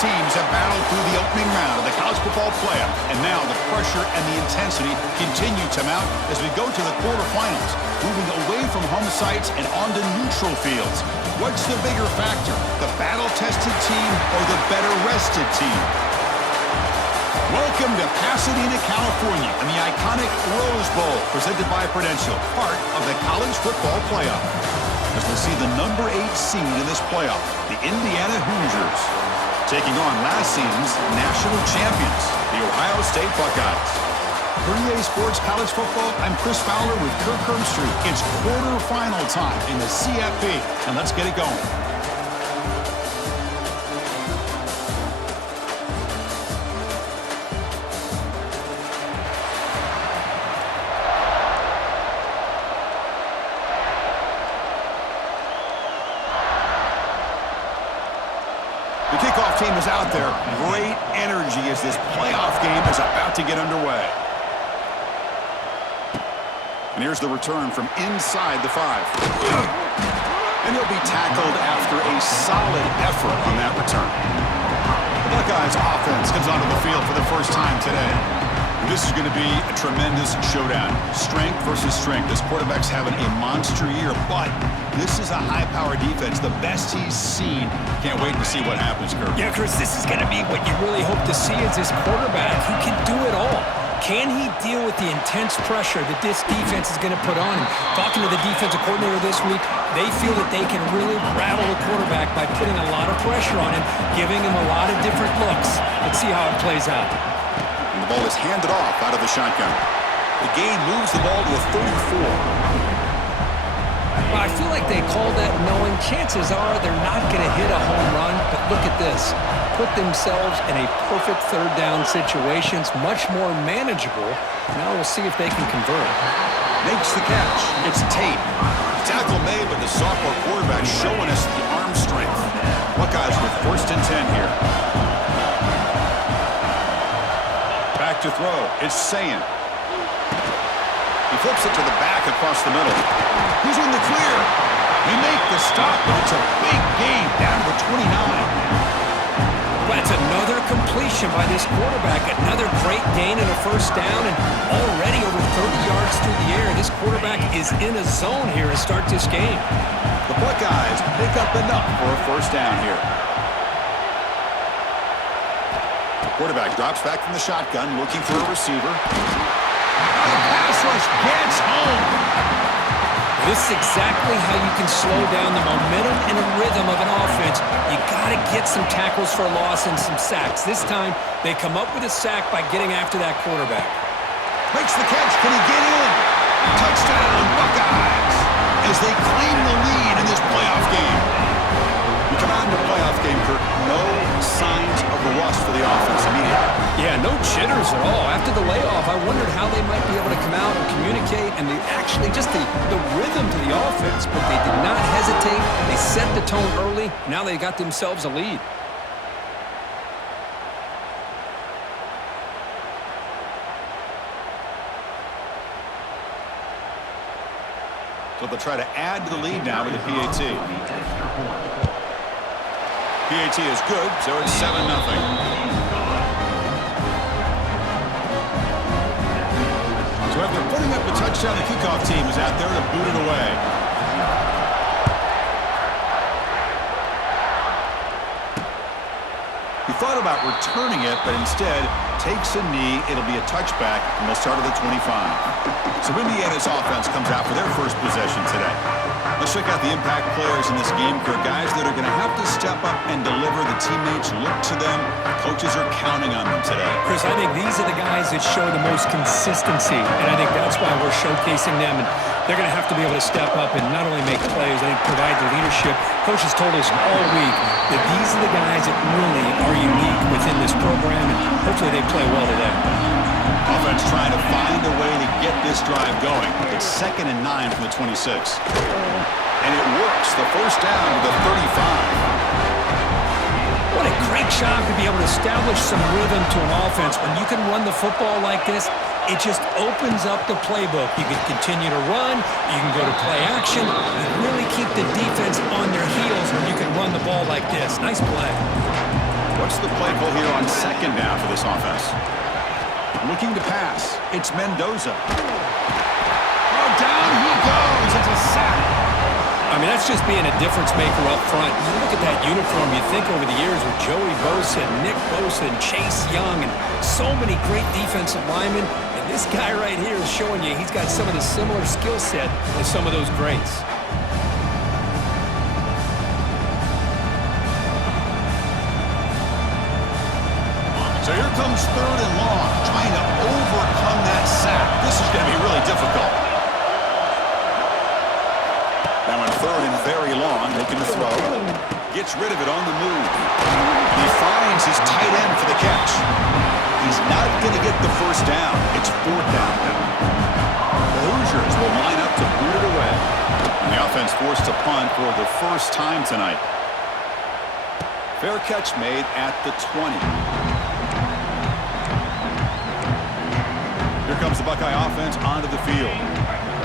teams have battled through the opening round of the college football playoff, and now the pressure and the intensity continue to mount as we go to the quarterfinals, moving away from home sites and onto neutral fields. What's the bigger factor, the battle-tested team or the better-rested team? Welcome to Pasadena, California, and the iconic Rose Bowl, presented by Prudential, part of the college football playoff. As we'll see the number 8 seed in this playoff, the Indiana Hoosiers, taking on last season's national champions, the Ohio State Buckeyes. For EA Sports College Football, I'm Chris Fowler with Kirk Herbstreit. It's quarterfinal time in the CFP, and let's get it going. The kickoff team is out there. Great energy as this playoff game is about to get underway. And here's the return from inside the 5. And he'll be tackled after a solid effort on that return. The Buckeyes offense comes onto the field for the first time today. And this is going to be a tremendous showdown. Strength versus strength. This quarterback's having a monster year, but this is a high-power defense, the best he's seen. Can't wait to see what happens, Kirk. Yeah, Chris, this is going to be what you really hope to see is this quarterback who can do it all. Can he deal with the intense pressure that this defense is going to put on him? Talking to the defensive coordinator this week, they feel that they can really rattle the quarterback by putting a lot of pressure on him, giving him a lot of different looks. Let's see how it plays out. And the ball is handed off out of the shotgun. The game moves the ball to a 34. Well, I feel like they call that knowing chances are they're not going to hit a home run, but look at this. Put themselves in a perfect third down situation. It's much more manageable. Now we'll see if they can convert. Makes the catch. It's Tate. Tackle made, but the sophomore quarterback showing us the arm strength. Buckeyes with 1st and 10 here. Back to throw. It's Sayin. He flips it to the back across the middle. He's in the clear. They make the stop, but it's a big gain down to the 29. That's another completion by this quarterback. Another great gain and a 1st down, and already over 30 yards through the air. This quarterback is in a zone here to start this game. The Buckeyes pick up enough for a 1st down here. The quarterback drops back from the shotgun, looking for a receiver. The pass rush gets home. This is exactly how you can slow down the momentum and the rhythm of an offense. You got to get some tackles for a loss and some sacks. This time, they come up with a sack by getting after that quarterback. Makes the catch. Can he get in? Touchdown, Buckeyes, as they claim the lead in this playoff game. We come out in the playoff game, Kirk. No signs of a rust for the offense immediately. Yeah, no jitters at all. After the layoff, I wondered how they might be able to come out and communicate and actually just the rhythm to the offense. But they did not hesitate. They set the tone early. Now they got themselves a lead. So they'll try to add to the lead now with the PAT. PAT is good, so it's 7-0. So after putting up the touchdown, the kickoff team is out there to boot it away. He thought about returning it, but instead takes a knee. It'll be a touchback, and they'll start at the 25. So Indiana's offense comes out for their first possession today. Let's check out the impact players in this game, Kirk. Guys that are going to have to step up and deliver. The teammates look to them. Coaches are counting on them today. Chris, I think these are the guys that show the most consistency, and I think that's why we're showcasing them. And they're going to have to be able to step up and not only make plays, I think provide the leadership. Coaches told us all week that these are the guys that really are unique within this program, and hopefully they play well today. Offense trying to find a way to get this drive going. It's 2nd and 9 from the 26. And it works. The 1st down to the 35. What a great job to be able to establish some rhythm to an offense. When you can run the football like this, it just opens up the playbook. You can continue to run. You can go to play action. You really keep the defense on their heels when you can run the ball like this. Nice play. What's the play call here on second down for this offense? Looking to pass. It's Mendoza. Oh, down he goes. It's a sack. I mean, that's just being a difference maker up front. You look at that uniform, you think over the years with Joey Bosa and Nick Bosa and Chase Young and so many great defensive linemen. And this guy right here is showing you he's got some of the similar skill set as some of those greats. So here comes third and long, trying to overcome that sack. This is going to be really difficult. Now on third and very long, looking to throw. Gets rid of it on the move. And he finds his tight end for the catch. He's not going to get the first down. It's fourth down now. The Hoosiers will line up to boot it away. And the offense forced to punt for the first time tonight. Fair catch made at the 20. Here comes the Buckeye offense onto the field.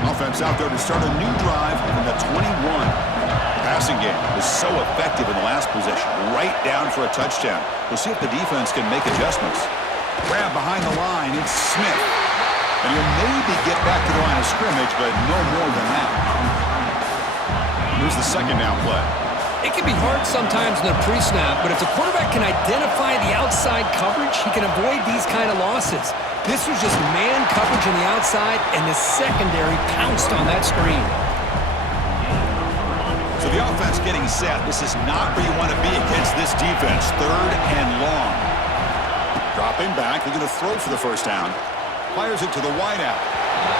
Offense out there to start a new drive from the 21. The passing game was so effective in the last possession, right down for a touchdown. We'll see if the defense can make adjustments. Grab behind the line, it's Smith. And he'll maybe get back to the line of scrimmage, but no more than that. Here's the second down play. It can be hard sometimes in the pre-snap, but if the quarterback can identify the outside coverage, he can avoid these kind of losses. This was just man coverage on the outside, and the secondary pounced on that screen. So the offense getting set. This is not where you want to be against this defense. Third and long. Dropping back, they're going to throw for the first down. Fires it to the wideout.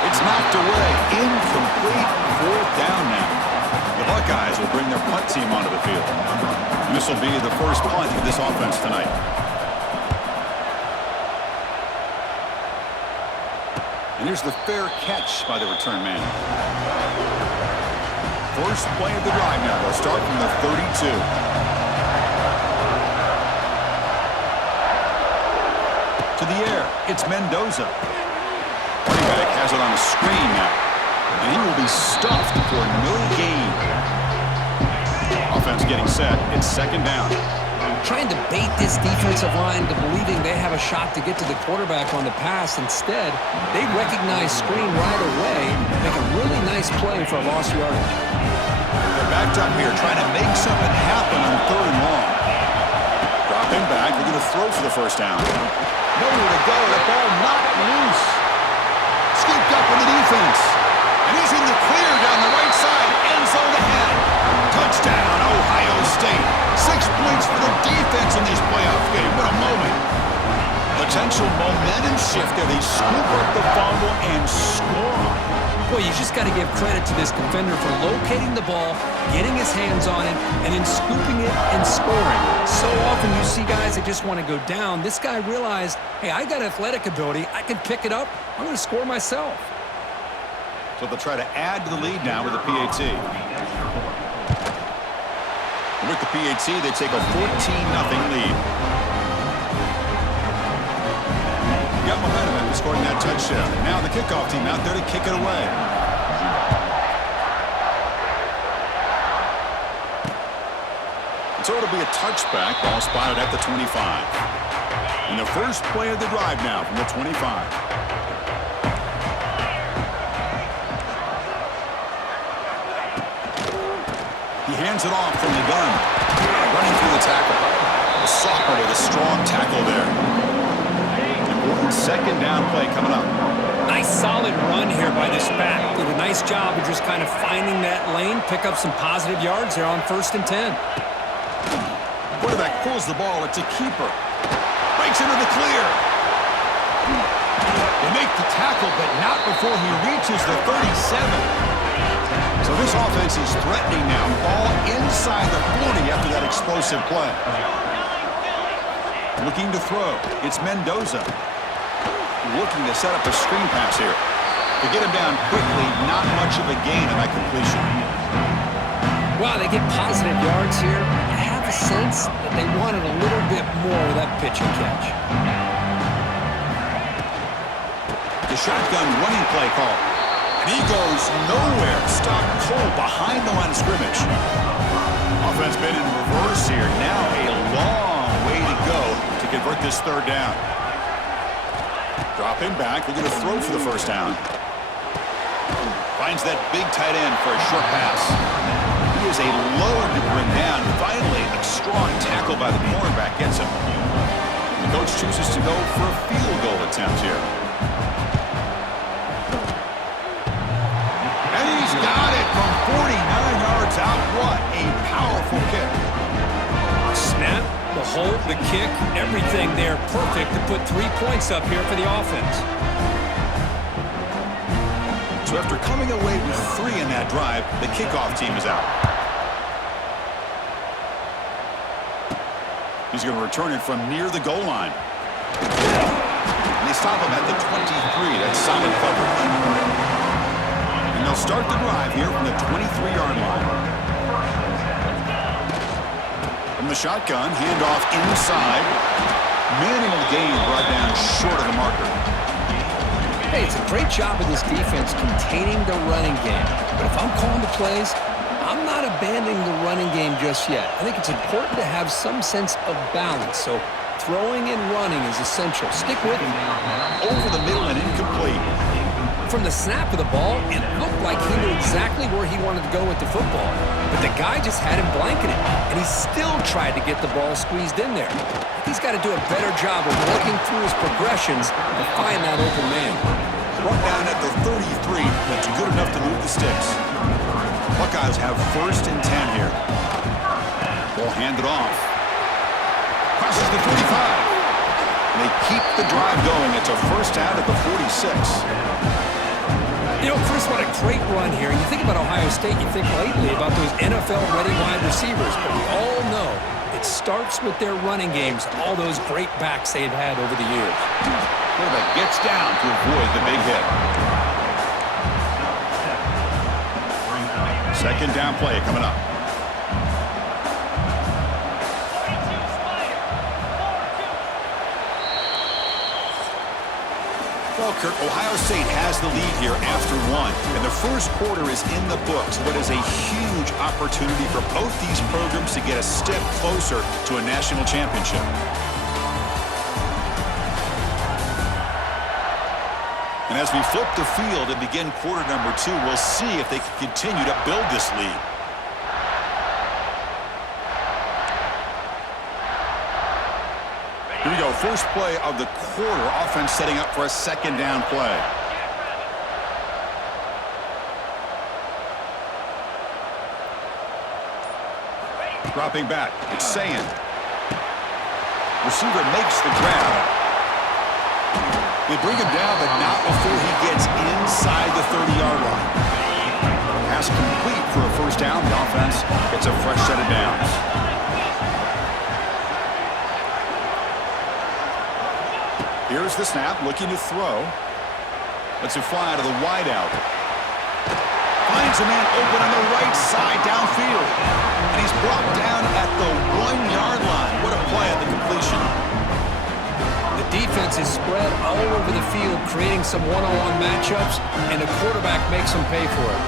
It's knocked away. Incomplete. Fourth down now. The Buckeyes will bring their punt team onto the field. And this will be the first punt for this offense tonight. And here's the fair catch by the return man. First play of the drive now. They'll start from the 32. To the air. It's Mendoza. Running back has it on a screen now. And he will be stuffed for no gain. Offense getting set. It's second down. Trying to bait this defensive line to believing they have a shot to get to the quarterback on the pass. Instead, they recognize screen right away, make a really nice play for a lost yardage. They're backed up here trying to make something happen on third and long. Dropping back. They're going to throw for the first down. Nowhere to go. The ball not loose. Scooped up in the defense. And he's in the clear down the right side. End zone ahead. Touchdown, Ohio State. 6 points for the defense in this playoff game. What a moment. Potential momentum shift there. They scoop up the fumble and score. Boy, you just got to give credit to this defender for locating the ball, getting his hands on it, and then scooping it and scoring. So often you see guys that just want to go down. This guy realized, hey, I got athletic ability. I can pick it up. I'm going to score myself. So they'll try to add to the lead now with the PAT. And with the PAT, they take a 14-0 lead. Got momentum after scoring that touchdown. And now the kickoff team out there to kick it away. So it'll be a touchback. Ball spotted at the 25. And the first play of the drive now from the 25. He hands it off from the gun. Running through the tackle. A sophomore with a strong tackle there. Important second down play coming up. Nice solid run here by this back. Did a nice job of just kind of finding that lane, pick up some positive yards there on 1st and 10. Quarterback pulls the ball. It's a keeper. Breaks into the clear. They make the tackle, but not before he reaches the 37. So this offense is threatening now. Ball inside the 40 after that explosive play. Looking to throw. It's Mendoza. Looking to set up a screen pass here. To get him down quickly, not much of a gain on that completion. Wow, they get positive yards here. I have a sense that they wanted a little bit more of that pitch and catch. The shotgun running play call. And he goes nowhere. Stopped cold behind the line of scrimmage. Offense been in reverse here. Now a long way to convert this third down. Dropping back, looking to throw for the first down. Finds that big tight end for a short pass. He is a load to bring down. Finally, a strong tackle by the cornerback gets him. The coach chooses to go for a field goal attempt here. And he's got it from 49 yards out. What a powerful kick. Snap, the hold, the kick, everything there perfect to put 3 points up here for the offense. So after coming away with 3 in that drive, the kickoff team is out. He's going to return it from near the goal line. And they stop him at the 23. That's solid coverage. And they'll start the drive here from the 23-yard line. From the shotgun, handoff inside. Minimal gain brought down short of the marker. Hey, it's a great job of this defense containing the running game. But if I'm calling the plays, I'm not abandoning the running game just yet. I think it's important to have some sense of balance. So throwing and running is essential. Stick with me. Over the middle and incomplete. From the snap of the ball, it looked like he knew exactly where he wanted to go with the football. But the guy just had him blanketed, and he still tried to get the ball squeezed in there. He's got to do a better job of working through his progressions to find that open man. Brought down at the 33, that's good enough to move the sticks. Buckeyes have 1st and 10 here. Ball handed off. Crosses the 45. They keep the drive going. It's a first down at the 46. You know, Chris, what a great run here. You think about Ohio State, you think lately about those NFL-ready wide receivers, but we all know it starts with their running games, all those great backs they've had over the years. Quarterback gets down to avoid the big hit. Second down play coming up. Well, Kurt, Ohio State has the lead here after 1, and the first quarter is in the books. What is a huge opportunity for both these programs to get a step closer to a national championship. And as we flip the field and begin quarter number 2, we'll see if they can continue to build this lead. Here we go, first play of the quarter. Offense setting up for a second down play. Dropping back, it's Sayin. Receiver makes the grab. They bring him down, but not before he gets inside the 30-yard line. Pass complete for a first down. The offense gets a fresh set of downs. Here's the snap, looking to throw. Lets it fly to the wideout. Finds a man open on the right side downfield. And he's brought down at the 1-yard line. What a play at the completion. The defense is spread all over the field, creating some one-on-one matchups, and the quarterback makes them pay for it.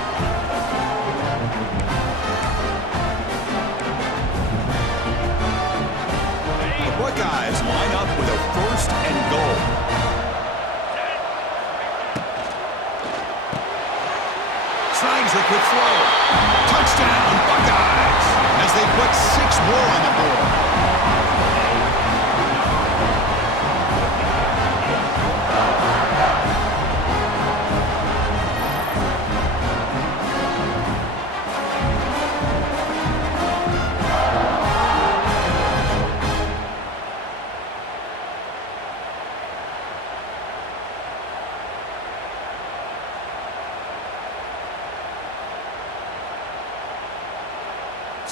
The Buckeyes line up with a 1st and goal. Slides a quick throw. Touchdown, Buckeyes, as they put 6 more on the board.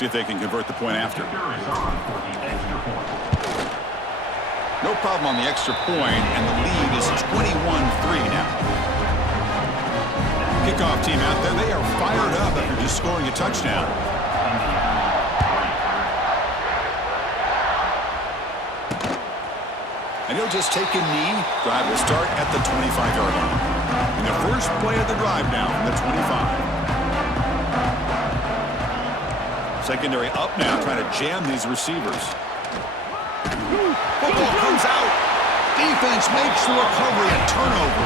See if they can convert the point after. No problem on the extra point, and the lead is 21-3 now. Kickoff team out there, they are fired up after just scoring a touchdown. And he'll just take a knee. Drive will start at the 25-yard line. And the first play of the drive now from the 25. Secondary up now, trying to jam these receivers. Football comes out. Defense makes the recovery, a turnover.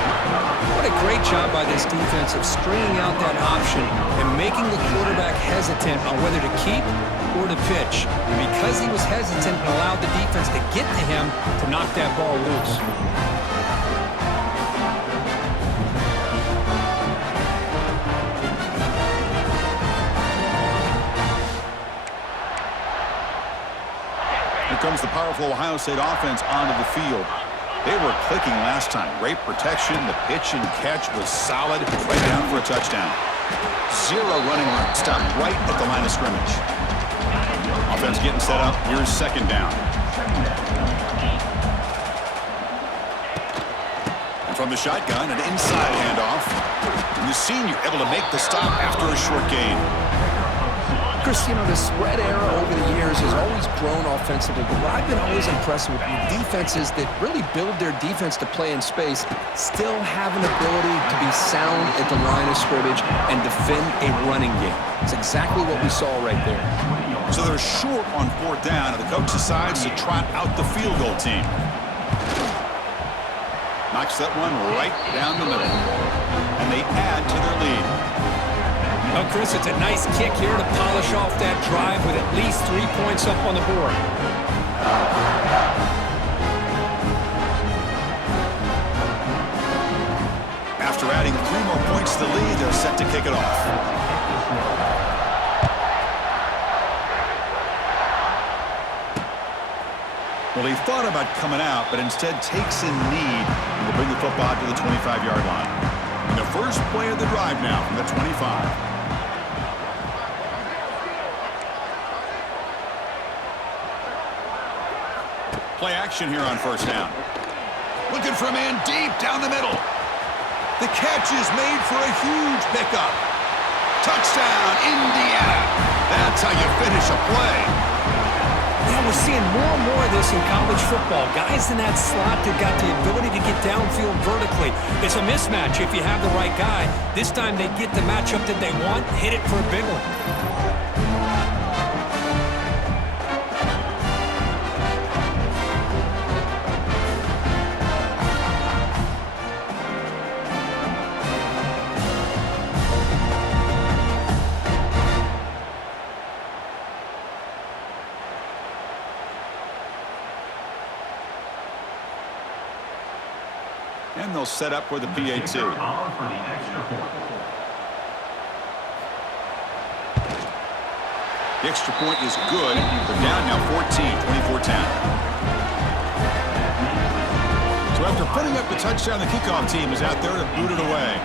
What a great job by this defense of stringing out that option and making the quarterback hesitant on whether to keep or to pitch. And because he was hesitant and allowed the defense to get to him to knock that ball loose. Here comes the powerful Ohio State offense onto the field. They were clicking last time. Great protection. The pitch and catch was solid. Right down for a touchdown. Zero running room. Stopped right at the line of scrimmage. Offense getting set up. Here's second down. And from the shotgun, an inside handoff. And the senior able to make the stop after a short gain. Chris, you know, the spread era over the years has always grown offensively, but what I've been always impressed with defenses that really build their defense to play in space still have an ability to be sound at the line of scrimmage and defend a running game. It's exactly what we saw right there. So they're short on fourth down, and the coach decides to trot out the field goal team. Knocks that one right down the middle, and they add to their lead. Well, Chris, it's a nice kick here to polish off that drive with at least 3 points up on the board. After adding 3 more points to the lead, they're set to kick it off. Well, he thought about coming out, but instead takes a knee and will bring the football to the 25-yard line. And the first play of the drive now from the 25. Play action here on first down. Looking for a man deep down the middle. The catch is made for a huge pickup. Touchdown, Indiana. That's how you finish a play. You know, we're seeing more and more of this in college football. Guys in that slot that got the ability to get downfield vertically. It's a mismatch if you have the right guy. This time they get the matchup that they want, hit it for a big one. And they'll set up for the PAT. The extra point is good. They're down now 14, 24-10. So after putting up the touchdown, the kickoff team is out there to boot it away.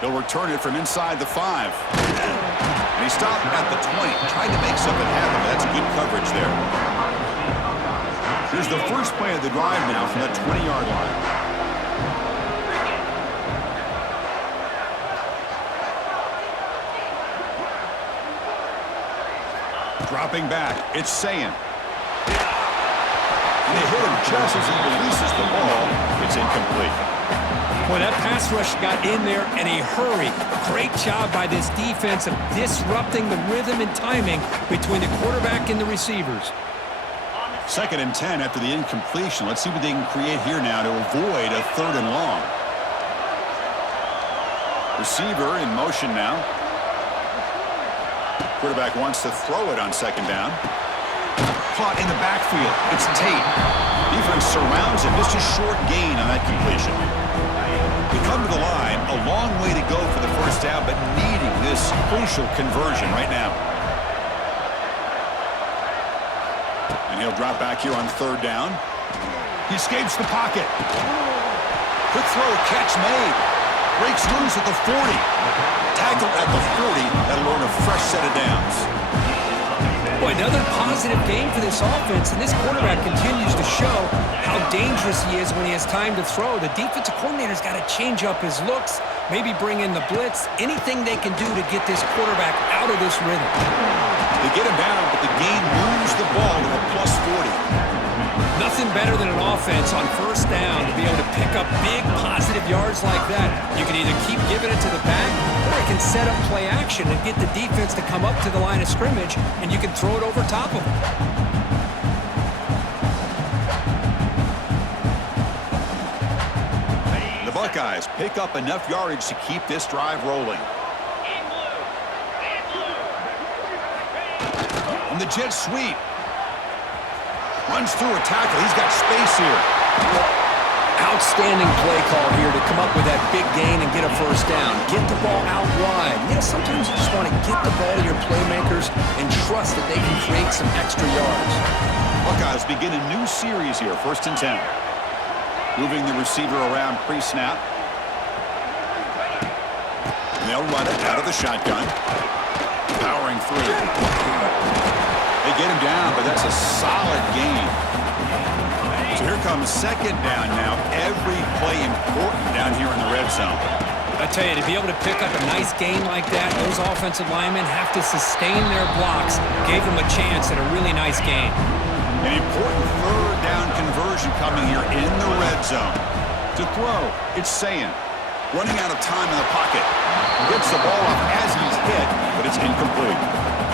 He'll return it from inside the 5. And he stopped at the 20. Tried to make something happen, but that's good coverage there. Here's the first play of the drive now from that 20-yard line. Dropping back, it's Sayin. And they hit him just as he releases the ball. It's incomplete. Boy, that pass rush got in there in a hurry. Great job by this defense of disrupting the rhythm and timing between the quarterback and the receivers. 2nd and 10 after the incompletion. Let's see what they can create here now to avoid a 3rd and long. Receiver in motion now. Quarterback wants to throw it on 2nd down. Caught in the backfield. It's Tate. Defense surrounds him. Just a short gain on that completion. They come to the line. A long way to go for the first down, but needing this crucial conversion right now. And he'll drop back here on 3rd down. He escapes the pocket. Quick throw, catch made. Breaks loose at the 40. Tackle at the 40. That'll earn a fresh set of downs. Boy, another positive game for this offense, and this quarterback continues to show how dangerous he is when he has time to throw. The defensive coordinator's got to change up his looks, maybe bring in the blitz, anything they can do to get this quarterback out of this rhythm. They get him down, but the game moves the ball to a +40. Nothing better than an offense on first down to be able to pick up big positive yards like that. You can either keep giving it to the back, or you can set up play action and get the defense to come up to the line of scrimmage, and you can throw it over top of them. The Buckeyes pick up enough yardage to keep this drive rolling. And the jet sweep. Runs through a tackle. He's got space here. Outstanding play call here to come up with that big gain and get a first down. Get the ball out wide. Yeah, sometimes you just want to get the ball to your playmakers and trust that they can create some extra yards. Buckeyes begin a new series here, 1st and 10. Moving the receiver around pre-snap. And they'll run it out of the shotgun. Powering through. They get him down, but that's a solid gain. So here comes 2nd down now. Every play important down here in the red zone. I tell you, to be able to pick up a nice gain like that, those offensive linemen have to sustain their blocks. Gave them a chance at a really nice gain. An important 3rd down conversion coming here in the red zone. To throw, it's Sayin. Running out of time in the pocket. Gets the ball off as he's hit, but it's incomplete.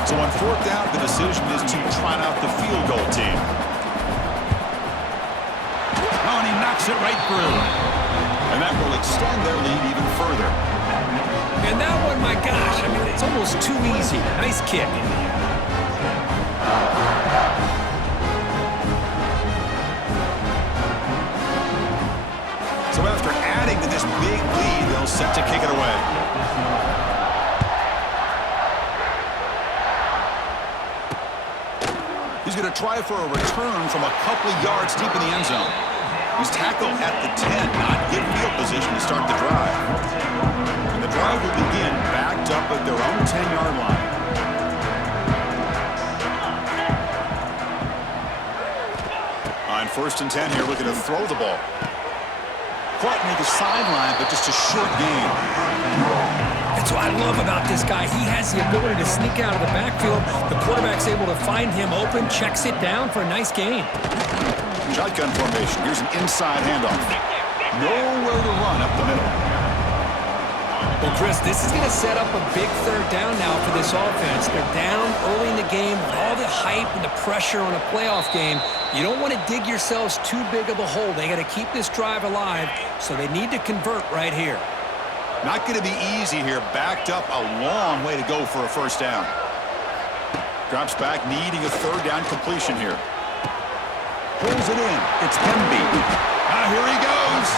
So on 4th down, the decision is to trot out the field goal team. Oh, and he knocks it right through. And that will extend their lead even further. And that one, my gosh, I mean, it's almost too easy. Nice kick. So after adding to this big lead, they'll set to kick it away. He's going to try for a return from a couple of yards deep in the end zone. He's tackled at the 10, not good field position to start the drive. And the drive will begin backed up at their own 10-yard line. On 1st and 10 here, looking to throw the ball. Caught near the sideline, but just a short gain. That's what I love about this guy. He has the ability to sneak out of the backfield. The quarterback's able to find him open, checks it down for a nice gain. Shotgun formation. Here's an inside handoff. Nowhere to run up the middle. Well, Chris, this is going to set up a big 3rd down now for this offense. They're down early in the game with all the hype and the pressure on a playoff game. You don't want to dig yourselves too big of a hole. They got to keep this drive alive, so they need to convert right here. Not going to be easy here. Backed up a long way to go for a first down. Drops back, needing a 3rd down completion here. Pulls it in. It's Hemby. Here he goes.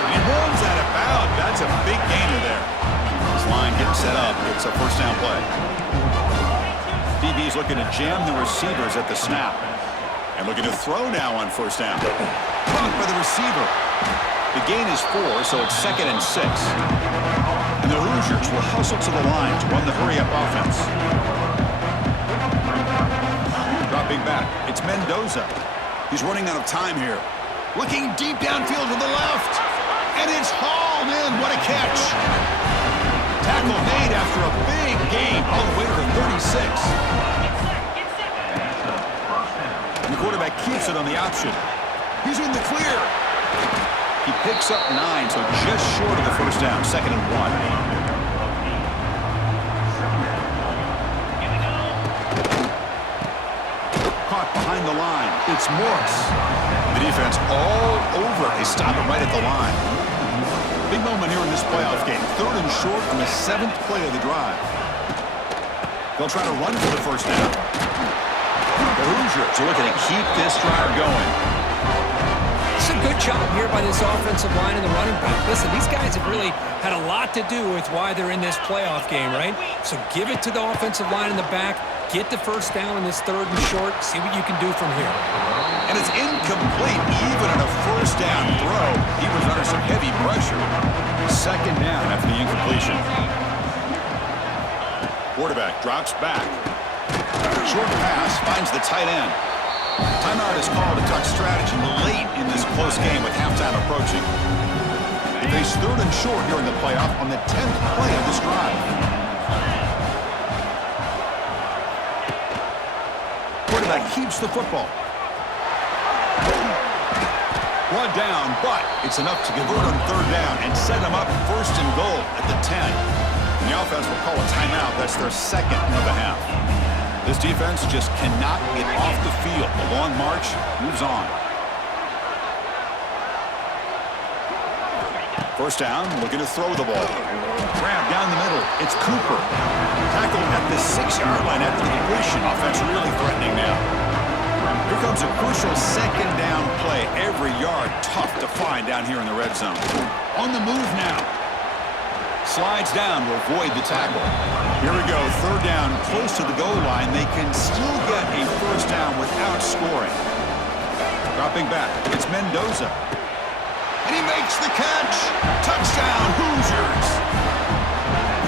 And he runs out of bounds. That's a big gainer there. This line getting set up. It's a first down play. DB's looking to jam the receivers at the snap. And looking to throw now on first down. Caught by the receiver. The gain is 4, so it's 2nd and 6. And the Hoosiers will hustle to the line to run the hurry-up offense. Dropping back, it's Mendoza. He's running out of time here. Looking deep downfield to the left. And it's hauled in. What a catch. Tackle made after a big gain all the way to the 36. And the quarterback keeps it on the option. He's in the clear. He picks up 9, so just short of the first down, 2nd and 1. Caught behind the line. It's Morris. The defense all over. They stop it right at the line. Big moment here in this playoff game. 3rd and short on the 7th play of the drive. They'll try to run for the first down. The Hoosiers are looking to keep this drive going. It's a good job here by this offensive line and the running back. Listen, these guys have really had a lot to do with why they're in this playoff game, right? So give it to the offensive line in the back. Get the first down in this 3rd and short. See what you can do from here. And it's incomplete even on a first down throw. He was under some heavy pressure. 2nd down after the incompletion. Quarterback drops back. Short pass finds the tight end. Timeout is called to talk strategy late in this close game with halftime approaching. They face 3rd and short here in the playoff on the 10th play of this drive. Quarterback keeps the football. One down, but it's enough to convert on third down and set them up first and goal at the 10. And the offense will call a timeout. That's their second of the half. This defense just cannot get off the field. The long march moves on. First down, looking to throw the ball. Grab down the middle. It's Cooper. Tackled at the 6-yard line after the completion. Offense really threatening now. Here comes a crucial second down play. Every yard tough to find down here in the red zone. On the move now. Slides down to avoid the tackle. Here we go. Third down, close to the goal line. They can still get a first down without scoring. Dropping back. It's Mendoza. And he makes the catch. Touchdown, Hoosiers.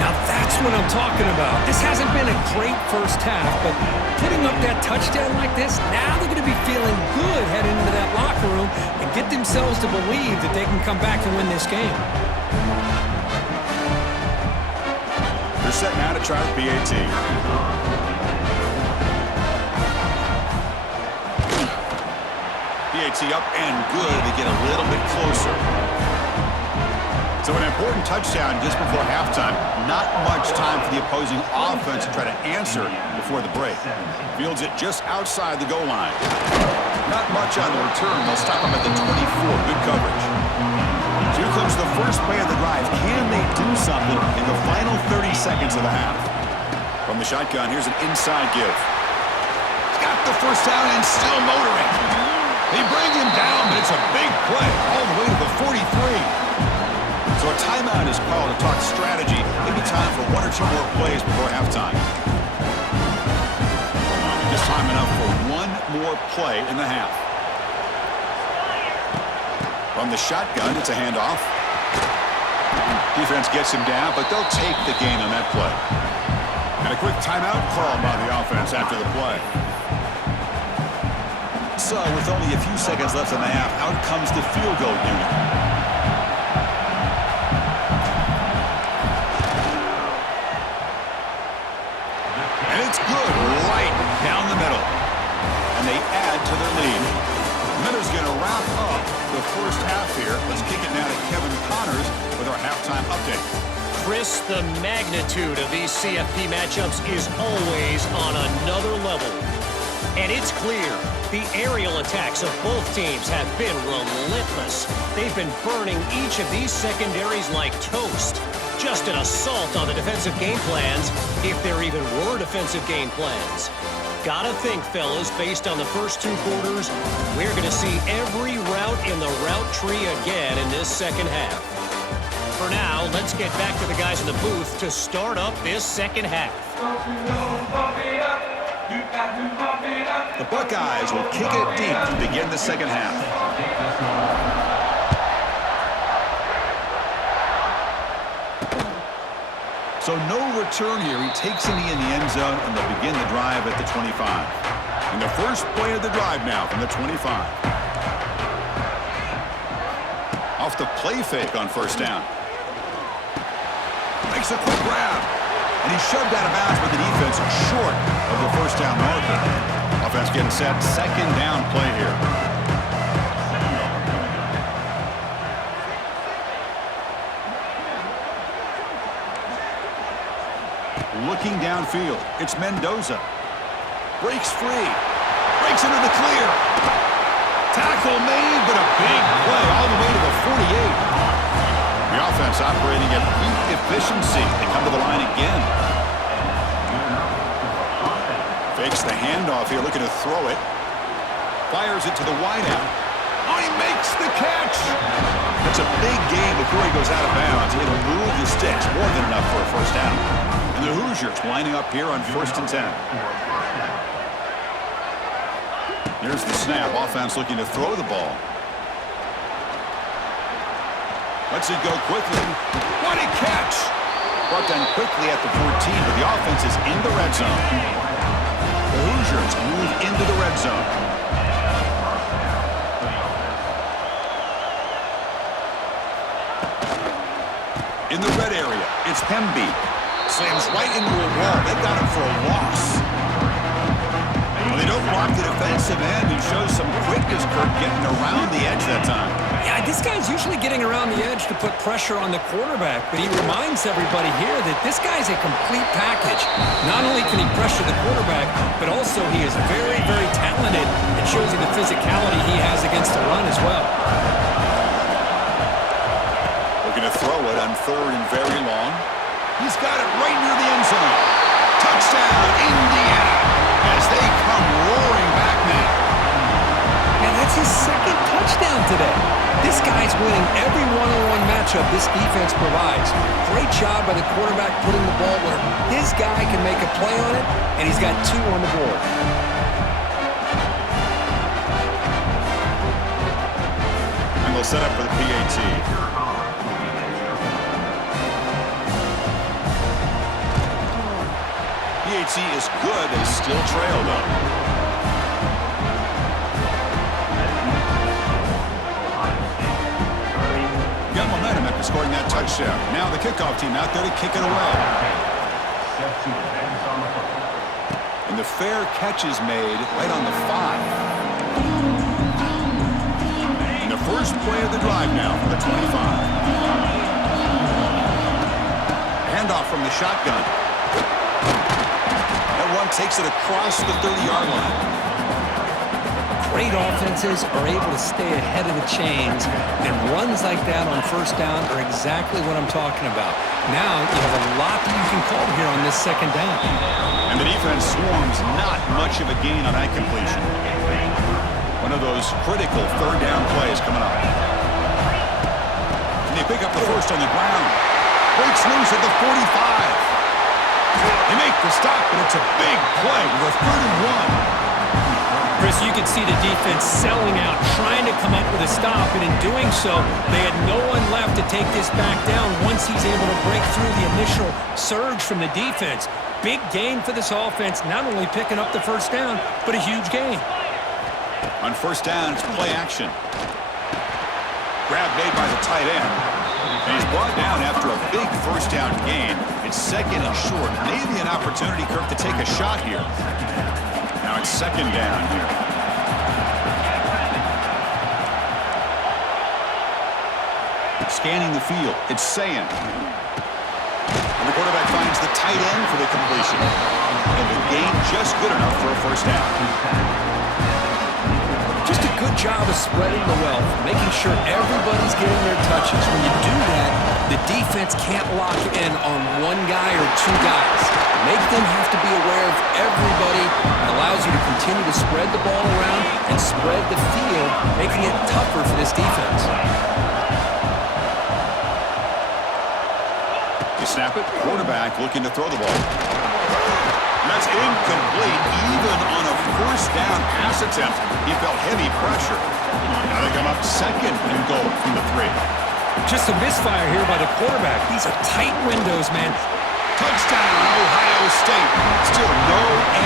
Now that's what I'm talking about. This hasn't been a great first half, but putting up that touchdown like this, now they're going to be feeling good heading into that locker room and get themselves to believe that they can come back and win this game. They're set now to try the PAT. PAT up and good. They get a little bit closer. So an important touchdown just before halftime. Not much time for the opposing offense to try to answer before the break. Fields it just outside the goal line. Not much on the return. They'll stop him at the 24. Good coverage. So here comes the first play of the drive. Can they do something in the final 30 seconds of the half? From the shotgun, here's an inside give. He's got the first down and still motoring. They bring him down, but it's a big play all the way to the 43. So a timeout is called to talk strategy. Maybe time for one or two more plays before halftime. Just time enough for one more play in the half. From the shotgun, it's a handoff. Defense gets him down, but they'll take the gain on that play. And a quick timeout call by the offense after the play. So with only a few seconds left in the half, out comes the field goal unit. Down the middle. And they add to their lead. Miller's going to wrap up the first half here. Let's kick it now to Kevin Connors with our halftime update. Chris, the magnitude of these CFP matchups is always on another level. And it's clear the aerial attacks of both teams have been relentless. They've been burning each of these secondaries like toast. Just an assault on the defensive game plans, if there even were defensive game plans. Gotta think, fellas, based on the first two quarters, we're going to see every route in the route tree again in this second half. For now, let's get back to the guys in the booth to start up this second half. The Buckeyes will kick it deep to begin the second half. So no return here. He takes it in the end zone, and they'll begin the drive at the 25. And the first play of the drive now from the 25. Off the play fake on first down. Makes a quick grab. And he's shoved out of bounds with the defense short of the first down marker. Offense getting set. Second down play here. Looking downfield, it's Mendoza. Breaks free. Breaks into the clear. Tackle made, but a big play all the way to the 48. The offense operating at peak efficiency. They come to the line again. Fakes the handoff here, looking to throw it. Fires it to the wideout. Oh, he makes the catch. That's a big gain before he goes out of bounds. It'll move the sticks, more than enough for a first down. And the Hoosiers lining up here on 1st and 10. Here's the snap. Offense looking to throw the ball. Lets it go quickly. What a catch! Brought down quickly at the 14, but the offense is in the red zone. The Hoosiers move into the red zone. In the red area, it's Hemby. Slams right into a wall. They got him for a loss. Well, they don't block the defensive end, who shows some quickness, Kirk, getting around the edge that time. Yeah, this guy's usually getting around the edge to put pressure on the quarterback, but he reminds everybody here that this guy's a complete package. Not only can he pressure the quarterback, but also he is very, very talented and shows you the physicality he has against the run as well. Looking to throw it on 3rd and very long. He's got it right near the end zone. Touchdown, Indiana, as they come roaring back now. And that's his 2nd touchdown today. This guy's winning every one-on-one matchup this defense provides. Great job by the quarterback putting the ball where his guy can make a play on it, and he's got 2 on the board. And they'll set up for the PAT. PAT is good. They still trail, though. Got momentum after scoring that touchdown. Now the kickoff team out there to kick it away. And the fair catch is made right on the 5. And the first play of the drive now for the 25. Handoff from the shotgun. That one takes it across the 30-yard line. Great offenses are able to stay ahead of the chains, and runs like that on 1st down are exactly what I'm talking about. Now you have a lot that you can call here on this 2nd down. And the defense swarms not much of a gain on that completion. One of those critical 3rd down plays coming up. Can they pick up the first on the ground? Breaks loose at the 45. They make the stop, but it's a big play with a 31. Chris, you can see the defense selling out, trying to come up with a stop, and in doing so, they had no one left to take this back down once he's able to break through the initial surge from the defense. Big gain for this offense, not only picking up the 1st down, but a huge gain. On 1st down, it's play action. Grab made by the tight end. And he's brought down after a big 1st down gain. It's 2nd and short. Maybe an opportunity, Kirk, to take a shot here. Now it's 2nd down here. Scanning the field. It's Sayan. And the quarterback finds the tight end for the completion. And the gain just good enough for a 1st down. Just a good job of spreading the wealth, making sure everybody's getting their touches. When you do that, the defense can't lock in on one guy or 2 guys. Make them have to be aware of everybody. It allows you to continue to spread the ball around and spread the field, making it tougher for this defense. You snap it, quarterback looking to throw the ball. That's incomplete, even on a 1st down pass attempt. He felt heavy pressure. Now they come up 2nd and goal from the 3. Just a misfire here by the quarterback. These are tight windows, man. Touchdown, Ohio State. Still no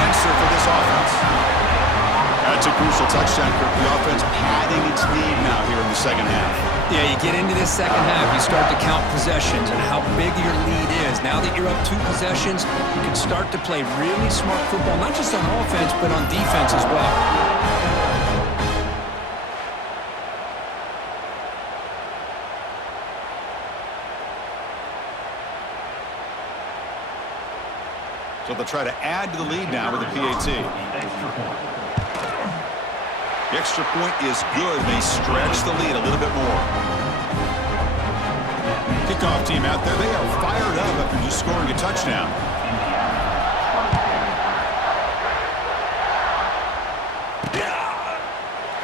answer for this offense. That's a crucial touchdown for the offense, padding its lead now here in the 2nd half. Yeah, you get into this 2nd half, you start to count possessions and how big your lead is. Now that you're up 2 possessions, you can start to play really smart football, not just on offense, but on defense as well. So they'll try to add to the lead now with the PAT. The extra point is good. They stretch the lead a little bit more. Kickoff team out there. They are fired up after just scoring a touchdown.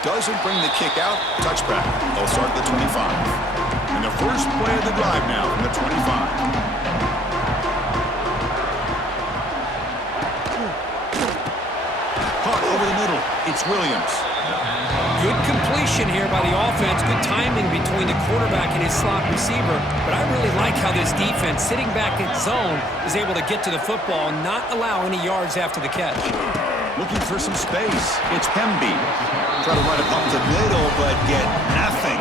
Doesn't bring the kick out. Touchback. They'll start at the 25. And the first play of the drive now from the 25. Over the middle, it's Williams. Good completion here by the offense. Good timing between the quarterback and his slot receiver. But I really like how this defense, sitting back in zone, is able to get to the football and not allow any yards after the catch. Looking for some space. It's Hemby. Try to run it up the middle, but get nothing.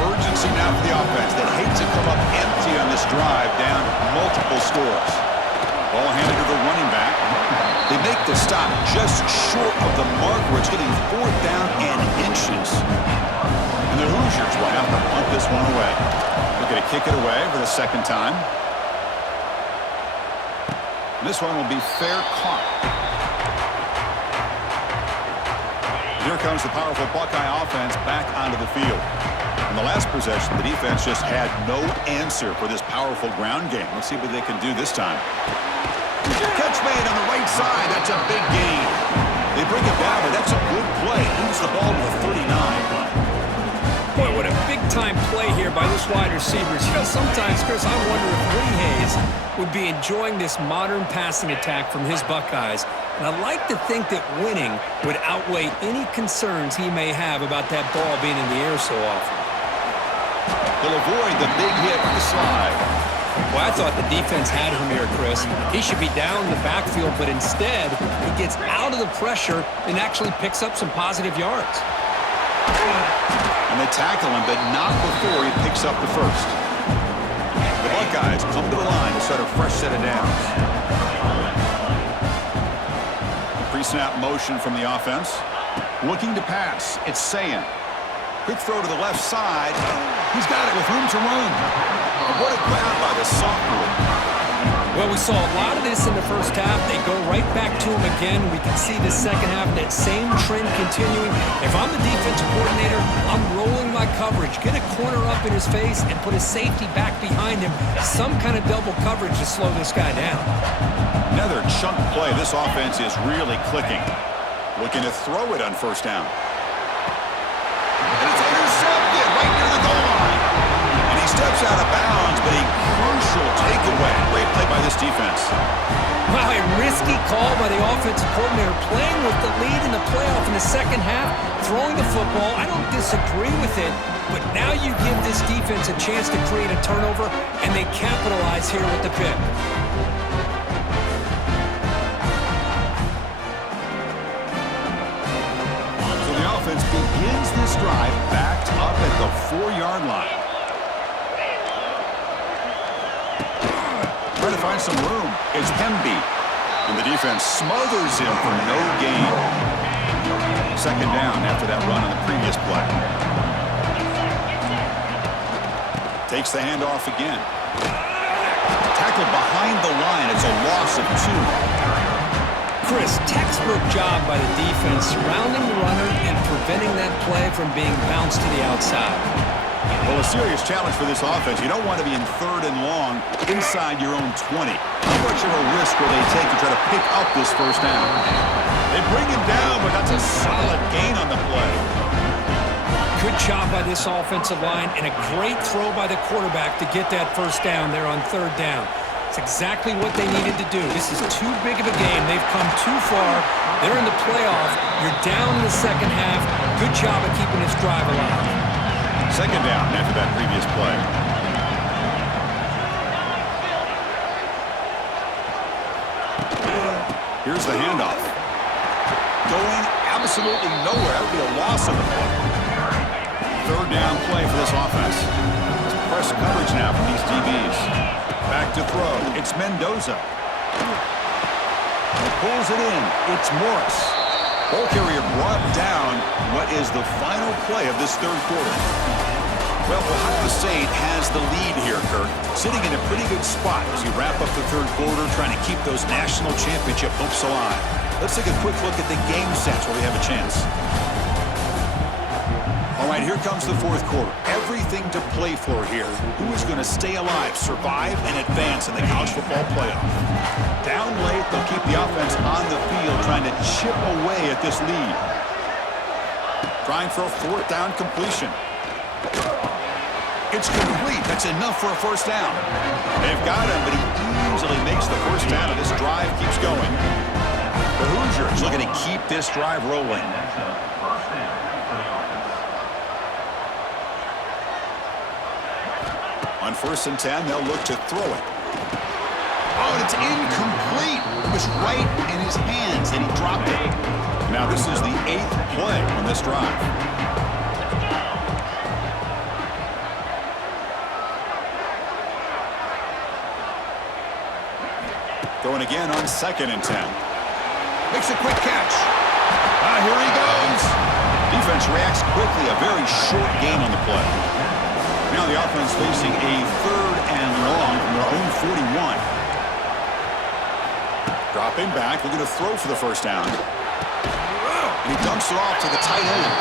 Urgency now for the offense that hates to come up empty on this drive, down multiple scores. Ball handed to the running back. They make the stop just short of the mark where it's getting 4th down and inches. And the Hoosiers will have to punt this one away. They're going to kick it away for the 2nd time. This one will be fair caught. Here comes the powerful Buckeye offense back onto the field. In the last possession, the defense just had no answer for this powerful ground game. Let's see what they can do this time. Catch made on the right side. That's a big gain. They bring it down, but that's a good play. Moves the ball to the 39. Boy, what a big-time play here by this wide receiver. You know, sometimes, Chris, I wonder if Woody Hayes would be enjoying this modern passing attack from his Buckeyes. And I like to think that winning would outweigh any concerns he may have about that ball being in the air so often. They'll avoid the big hit with the slide. Well, I thought the defense had him here, Chris. He should be down in the backfield, but instead, he gets out of the pressure and actually picks up some positive yards. And they tackle him, but not before he picks up the first. The Buckeyes come to the line to start a fresh set of downs. Pre-snap motion from the offense. Looking to pass. It's Sayan. Quick throw to the left side. He's got it with room to run. What a grab by the sophomore. Well, we saw a lot of this in the first half. They go right back to him again. We can see the second half, that same trend continuing. If I'm the defensive coordinator, I'm rolling my coverage. Get a corner up in his face and put a safety back behind him. Some kind of double coverage to slow this guy down. Another chunk play. This offense is really clicking. Looking to throw it on 1st down. And it's intercepted right near the goal line. And he steps out of bounds, but a crucial takeaway. Great play by this defense. Wow, a risky call by the offensive coordinator, playing with the lead in the playoff in the second half, throwing the football. I don't disagree with it, but now you give this defense a chance to create a turnover, and they capitalize here with the pick. So the offense begins this drive backed up at the 4-yard line. Trying to find some room. It's Hemby. And the defense smothers him for no gain. 2nd down after that run on the previous play. Takes the handoff again. Tackled behind the line. It's a loss of 2. Chris, textbook job by the defense surrounding the runner and preventing that play from being bounced to the outside. Well, a serious challenge for this offense. You don't want to be in 3rd and long inside your own 20. How much of a risk will they take to try to pick up this 1st down? They bring him down, but that's a solid gain on the play. Good job by this offensive line and a great throw by the quarterback to get that 1st down there on 3rd down. It's exactly what they needed to do. This is too big of a game. They've come too far. They're in the playoff. You're down in the second half. Good job of keeping this drive alive. 2nd down after that previous play. Here's the handoff. Going absolutely nowhere. That would be a loss on the play. 3rd down play for this offense. It's press coverage now from these DBs. Back to throw. It's Mendoza. He pulls it in. It's Morris. Ball carrier brought down. What is the final play of this 3rd quarter? Well, Ohio State has the lead here, Kirk. Sitting in a pretty good spot as you wrap up the 3rd quarter, trying to keep those national championship hopes alive. Let's take a quick look at the game sets where we have a chance. All right, here comes the 4th quarter. Everything to play for here. Who is going to stay alive, survive, and advance in the college football playoff? Down late, they'll keep the offense on the field, trying to chip away at this lead. Trying for a 4th down completion. It's complete. That's enough for a 1st down. They've got him, but he easily makes the 1st down, and this drive keeps going. The Hoosiers looking to keep this drive rolling. On 1st and 10, they'll look to throw it. Oh, and it's incomplete. It was right in his hands, and he dropped it. Now this is the 8th play on this drive. Throwing again on 2nd and 10. Makes a quick catch. Here he goes. Defense reacts quickly. A very short gain on the play. Now the offense facing a 3rd and long from their own 41. Dropping back, looking to throw for the first down. And he dumps it off to the tight end.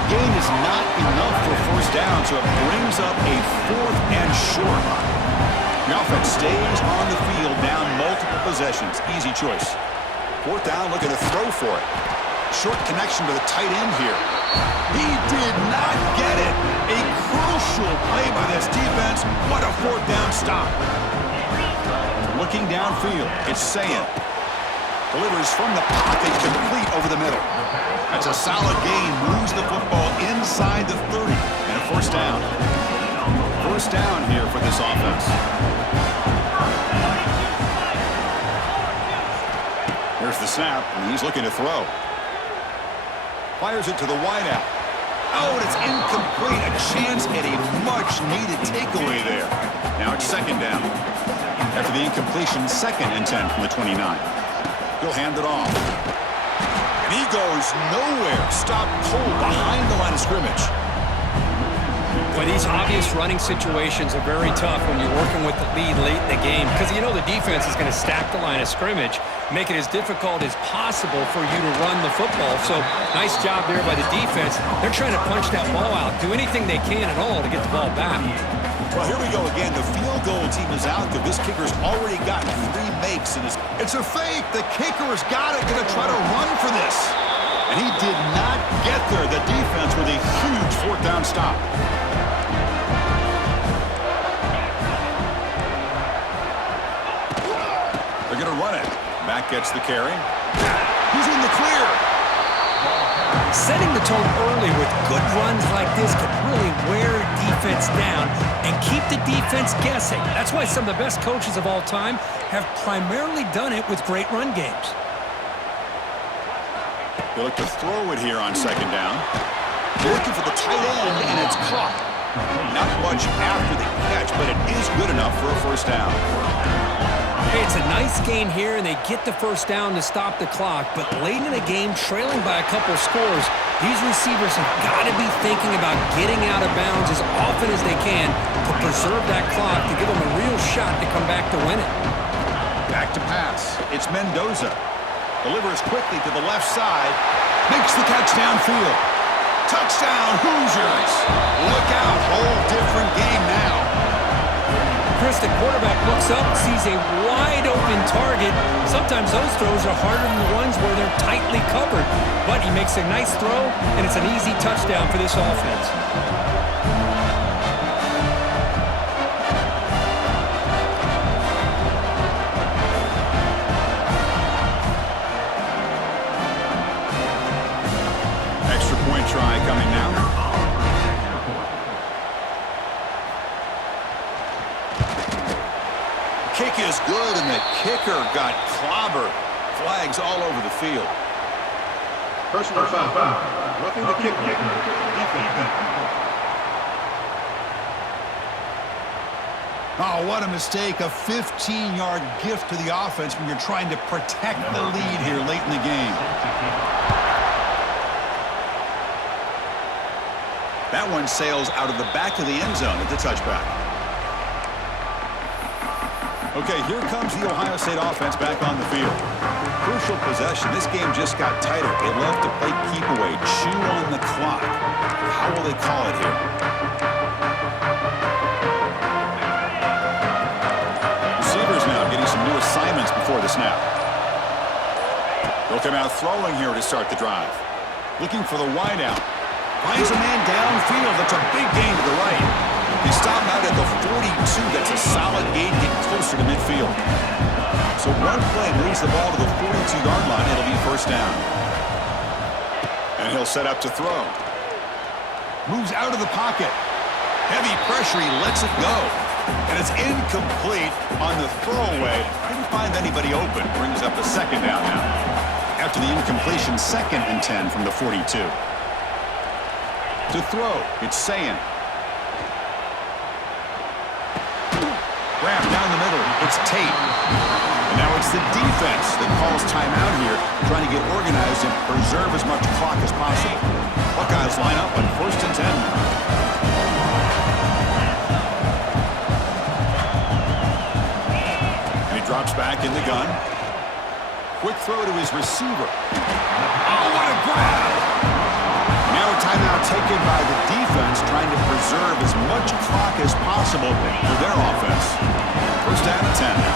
The gain is not enough for first down, so it brings up a 4th and short. The offense stays on the field down multiple possessions. Easy choice. 4th down, looking to throw for it. Short connection to the tight end here. He did not get it. A crucial play by this defense. What a 4th down stop. Looking downfield, it's Sayan. Delivers from the pocket, complete over the middle. That's a solid gain. Moves the football inside the 30. And a first down. First down here for this offense. Here's the snap, and he's looking to throw. Fires it to the wideout. Oh, and it's incomplete. A chance at a much-needed takeaway there. Now it's 2nd down. After the incompletion, 2nd and 10 from the 29. He'll hand it off. And he goes nowhere. Stopped cold behind the line of scrimmage. Well, these obvious running situations are very tough when you're working with the lead late in the game because you know the defense is going to stack the line of scrimmage, make it as difficult as possible for you to run the football. So nice job there by the defense. They're trying to punch that ball out, do anything they can at all to get the ball back. Well, here we go again. The field goal team is out there. This kicker's already gotten 3 makes. It's a fake. The kicker's got it. Going to try to run for this. And he did not get there. The defense with a huge 4th down stop. They're going to run it. Back gets the carry. He's in the clear. Setting the tone early with good runs like this can really wear defense down and keep the defense guessing. That's why some of the best coaches of all time have primarily done it with great run games. They look to throw it here on 2nd down. They're looking for the tight end, and it's caught. Not much after the catch, but it is good enough for a first down. Hey, it's a nice gain here, and they get the first down to stop the clock. But late in the game, trailing by a couple scores, these receivers have got to be thinking about getting out of bounds as often as they can to preserve that clock to give them a real shot to come back to win it. Back to pass. It's Mendoza. Delivers quickly to the left side. Makes the catch downfield. Touchdown, Hoosiers. Look out. Whole different game now. Chris, the quarterback looks up, sees a wide-open target. Sometimes those throws are harder than the ones where they're tightly covered. But he makes a nice throw, and it's an easy touchdown for this offense. Extra point try coming now. Kick is good, and the kicker got clobbered. Flags all over the field. Personal foul. Roughing the kicker. Defense. Oh, what a mistake. A 15-yard gift to the offense when you're trying to protect the lead here late in the game. That one sails out of the back of the end zone at the touchback. Okay, here comes the Ohio State offense back on the field. Crucial possession. This game just got tighter. They love to play keep away, chew on the clock. How will they call it here? Receivers now getting some new assignments before the snap. They'll come out throwing here to start the drive. Looking for the wideout. Finds a man downfield. That's a big gain to the right. He stopped out at the 42. That's a solid gain, getting closer to midfield. So one play moves the ball to the 42-yard line. It'll be first down. And he'll set up to throw. Moves out of the pocket. Heavy pressure. He lets it go. And it's incomplete on the throwaway. Didn't find anybody open. Brings up a second down now. After the incompletion, 2nd and 10 from the 42. To throw, it's Sayan. Grab down the middle. It's Tate. And now it's the defense that calls timeout here, trying to get organized and preserve as much clock as possible. Buckeyes line up on 1st and 10. And he drops back in the gun. Quick throw to his receiver. Oh, what a grab! Now a timeout taken by the defense, trying to preserve as much clock as possible for their offense. 1st down and 10 now.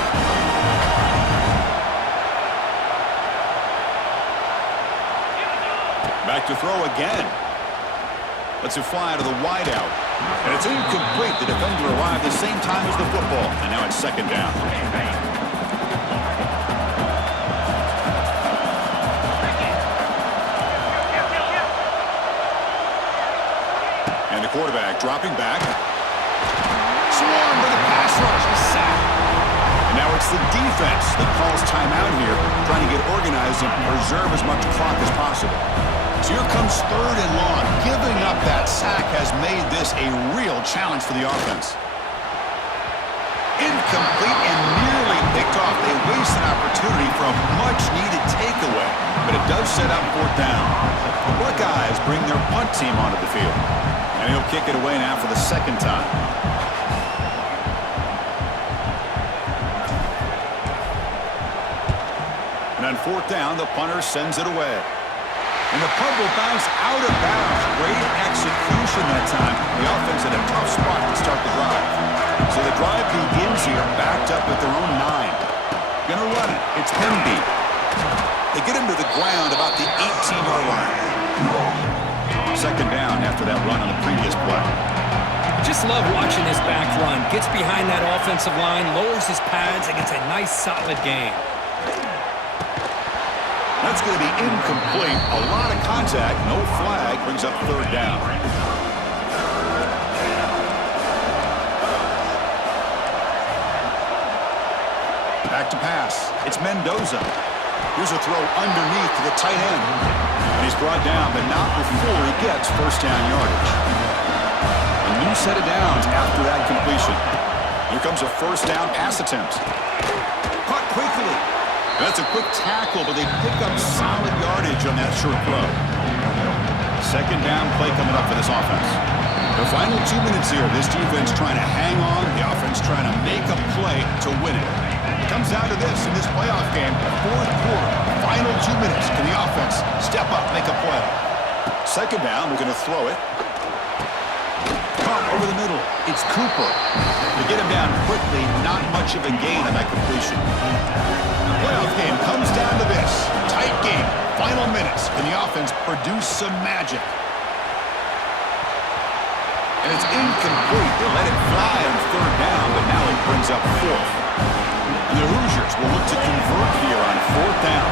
Back to throw again. Lets it fly to the wideout. And it's incomplete. The defender arrived the same time as the football. And now it's 2nd down. And the quarterback dropping back. Swarmed by the pass rush. Sack. And now it's the defense that calls timeout here, trying to get organized and preserve as much clock as possible. So here comes 3rd and long. Giving up that sack has made this a real challenge for the offense. Incomplete and nearly picked off. They waste an opportunity for a much-needed takeaway, but it does set up 4th down. The Buckeyes bring their punt team onto the field, and he'll kick it away now for the 2nd time. And on 4th down, the punter sends it away. And the punt will bounce out of bounds. Great execution that time. The offense in a tough spot to start the drive. So the drive begins here, backed up at their own 9. Gonna run it. It's Hemby. They get him to the ground about the 18-yard line. 2nd down after that run on the previous play. Just love watching this back run. Gets behind that offensive line, lowers his pads, and gets a nice solid gain. That's going to be incomplete. A lot of contact. No flag. Brings up 3rd down. Back to pass. It's Mendoza. Here's a throw underneath to the tight end. And he's brought down, but not before he gets 1st down yardage. A new set of downs after that completion. Here comes a 1st down pass attempt. Caught quickly. That's a quick tackle, but they pick up solid yardage on that short throw. 2nd down play coming up for this offense. The final 2 minutes here. This defense trying to hang on. The offense trying to make a play to win it. It comes down to this in this playoff game. 4th quarter. Final 2 minutes. Can the offense step up, make a play? 2nd down. We're going to throw it. Caught over the middle. It's Cooper. To get him down quickly, not much of a gain on that completion. The playoff game comes down to this. Tight game. Final minutes. Can the offense produce some magic? And it's incomplete. They let it fly on 3rd down, but now it brings up 4th. And the Hoosiers will look to convert here on 4th down.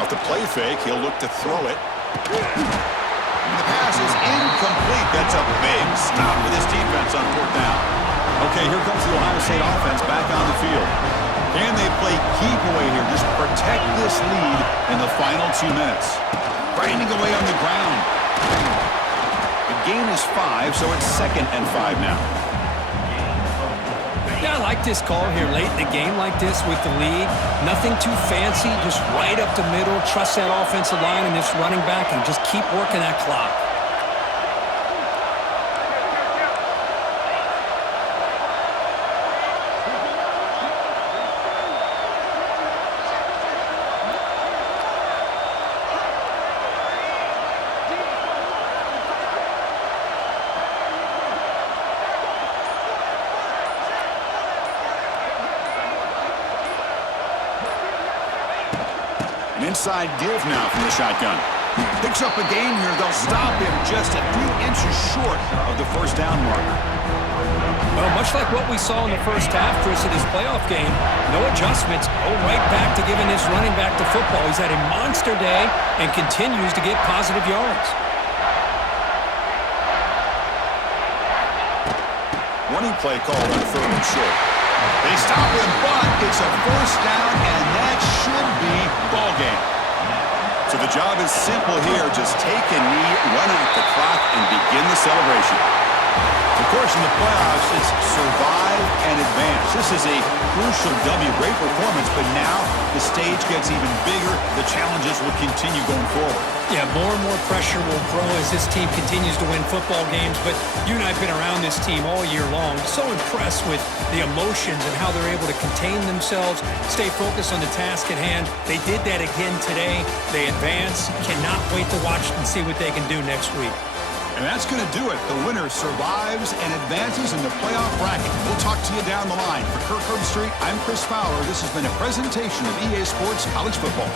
Off the play fake, he'll look to throw it. And the pass is incomplete. That's a big stop for this defense on 4th down. Okay, here comes the Ohio State offense back on the field. Can they play keep away here? Just protect this lead in the final 2 minutes. Grinding away on the ground. The gain is 5, so it's 2nd and 5 now. Yeah, I like this call here late in the game like this with the lead. Nothing too fancy, just right up the middle. Trust that offensive line and this running back and just keep working that clock. Inside give now from the shotgun. Picks up a gain here. They'll stop him just a few inches short of the 1st down marker. Well, much like what we saw in the first half, Chris, of this playoff game, no adjustments. Go right back to giving this running back the football. He's had a monster day and continues to get positive yards. Running play called on 3rd and short. They stop him, but it's a 1st down, and that should be ball game. So the job is simple here. Just take a knee, run out the clock, and begin the celebration. Of course, in the playoffs, it's advance. This is a crucial W. Great performance, but now the stage gets even bigger. The challenges will continue going forward. Yeah, more and more pressure will grow as this team continues to win football games, but you and I have been around this team all year long. So impressed with the emotions and how they're able to contain themselves, stay focused on the task at hand. They did that again today. They advance. Cannot wait to watch and see what they can do next week. And that's going to do it. The winner survives and advances in the playoff bracket. We'll talk to you down the line. For Kirk Herbstreit, I'm Chris Fowler. This has been a presentation of EA Sports College Football.